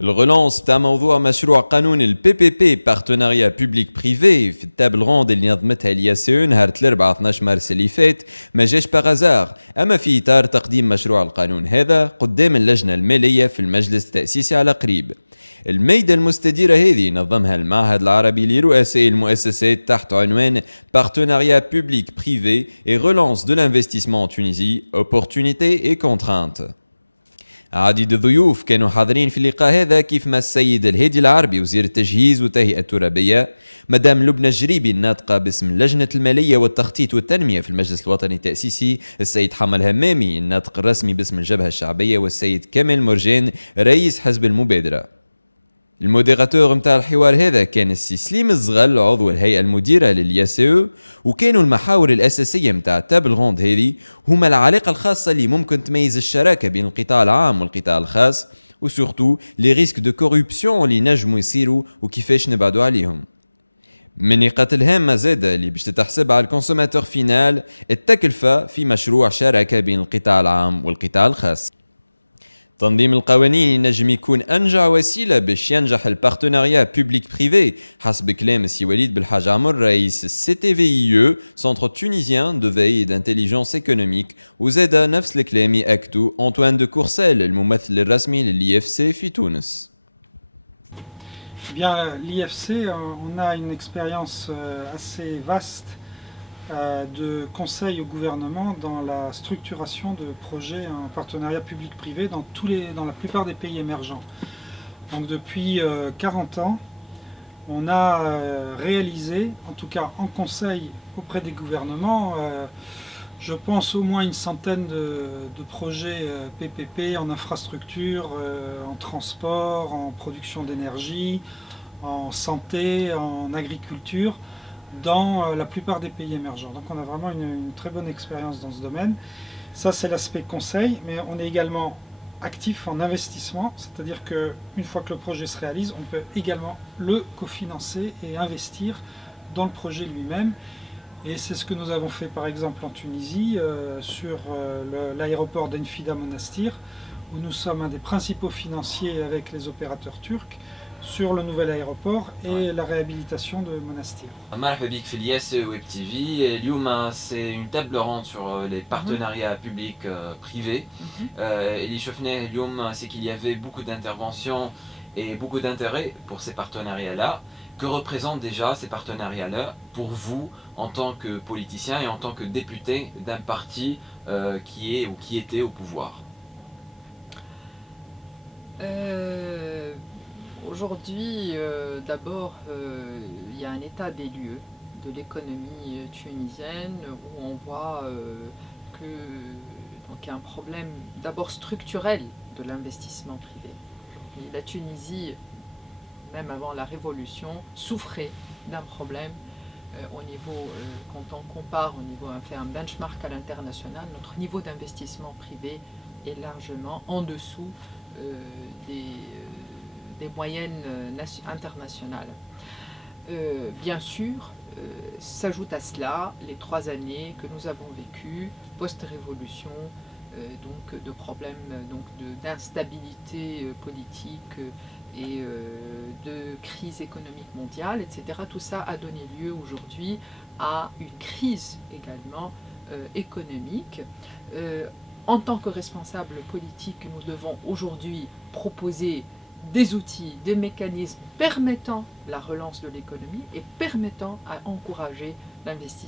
الغلونس تاع موضوع مشروع قانون البي بي بي بارتناريا بوبليك بريفي في التابل روند اللي نظمتها الياسون نهار الاربعاء 12 مارس اللي فات ما جاش باغازار، اما في اطار تقديم مشروع القانون هذا قدام اللجنه الماليه في المجلس التاسيسي على قريب. الميدة المستديرة هذه نظمها المعهد العربي لرؤساء المؤسسات تحت عنوان Partenariat public-privé et relance de l'investissement en Tunisie, opportunités et contraintes. عديد الضيوف كانوا حاضرين في اللقاء هذا كيف ما السيد الهادي العربي وزير التجهيز والتهيئة الترابية، مدام لبنى الجريبي الناطقة باسم لجنة المالية والتخطيط والتنمية في المجلس الوطني التأسيسي، السيد حمل همامي الناطق الرسمي باسم الجبهة الشعبية، والسيد كامل مرجان رئيس حزب المبادرة. الموديراتور متاع الحوار هذا كان السي سليم الزغل عضو الهيئة المديرة للياسو، وكانوا المحاور الأساسية متاع التابل روند هذه هما العلاقة الخاصة اللي ممكن تميز الشراكة بين القطاع العام والقطاع الخاص، وسورتو لي ريسك دو كوربسيون اللي نجموا يصيروا وكيفاش نبعدوا عليهم. من النقاط الهامة زادة اللي باش تتحسب على الكونسوماتور فينال التكلفة في مشروع شراكة بين القطاع العام والقطاع الخاص. تنظيم القوانين ينجم يكون أنجع وسيلة باش ينجح البارتناريا بوبليك بريفي حسب كلام السي وليد بالحاج عمر رئيس السي تي في اي سنتر تونيزيان دو في دانتيليجنس ايكونوميك، وزاد نفس الكلام يأكدو أنطوان دو كورسيل الممثل الرسمي للإي اف سي في تونس. Bien, l'IFC, on a une expérience assez vaste de conseil au gouvernement dans la structuration de projets en partenariat public-privé dans la plupart des pays émergents. Donc depuis 40 ans, on a réalisé, en tout cas en conseil auprès des gouvernements, je pense au moins une centaine de projets PPP en infrastructure, en transport, en production d'énergie, en santé, en agriculture, dans la plupart des pays émergents. Donc on a vraiment une très bonne expérience dans ce domaine. Ça c'est l'aspect conseil, mais on est également actif en investissement, c'est-à-dire qu'une fois que le projet se réalise, on peut également le cofinancer et investir dans le projet lui-même. Et c'est ce que nous avons fait par exemple en Tunisie, sur l'aéroport d'Enfida Monastir, où nous sommes un des principaux financiers avec les opérateurs turcs sur le nouvel aéroport et la réhabilitation de Monastir. مرحبا بك في الياس ويب تي في. اليوم سي اون تابل روند sur les partenariats publics privés. اللي شفناه اليوم c'est qu'il y avait beaucoup d'interventions et beaucoup d'intérêt pour ces partenariats-là. Que représentent déjà ces partenariats-là pour vous en tant que politicien et en tant que député d'un parti qui est ou qui était au pouvoir? Aujourd'hui, d'abord, il y a un état des lieux de l'économie tunisienne où on voit que donc, il y a un problème d'abord structurel de l'investissement privé. La Tunisie, même avant la révolution, souffrait d'un problème au niveau, quand on compare au niveau, on fait un benchmark à l'international, notre niveau d'investissement privé est largement en dessous des moyennes internationales. Bien sûr, s'ajoute à cela les 3 années que nous avons vécues post-révolution, donc de problèmes d'instabilité politique et de crise économique mondiale, etc. Tout ça a donné lieu aujourd'hui à une crise également économique. En tant que responsables politiques, nous devons aujourd'hui proposer des outils, des mécanismes permettant la relance de l'économie et permettant à encourager l'investissement.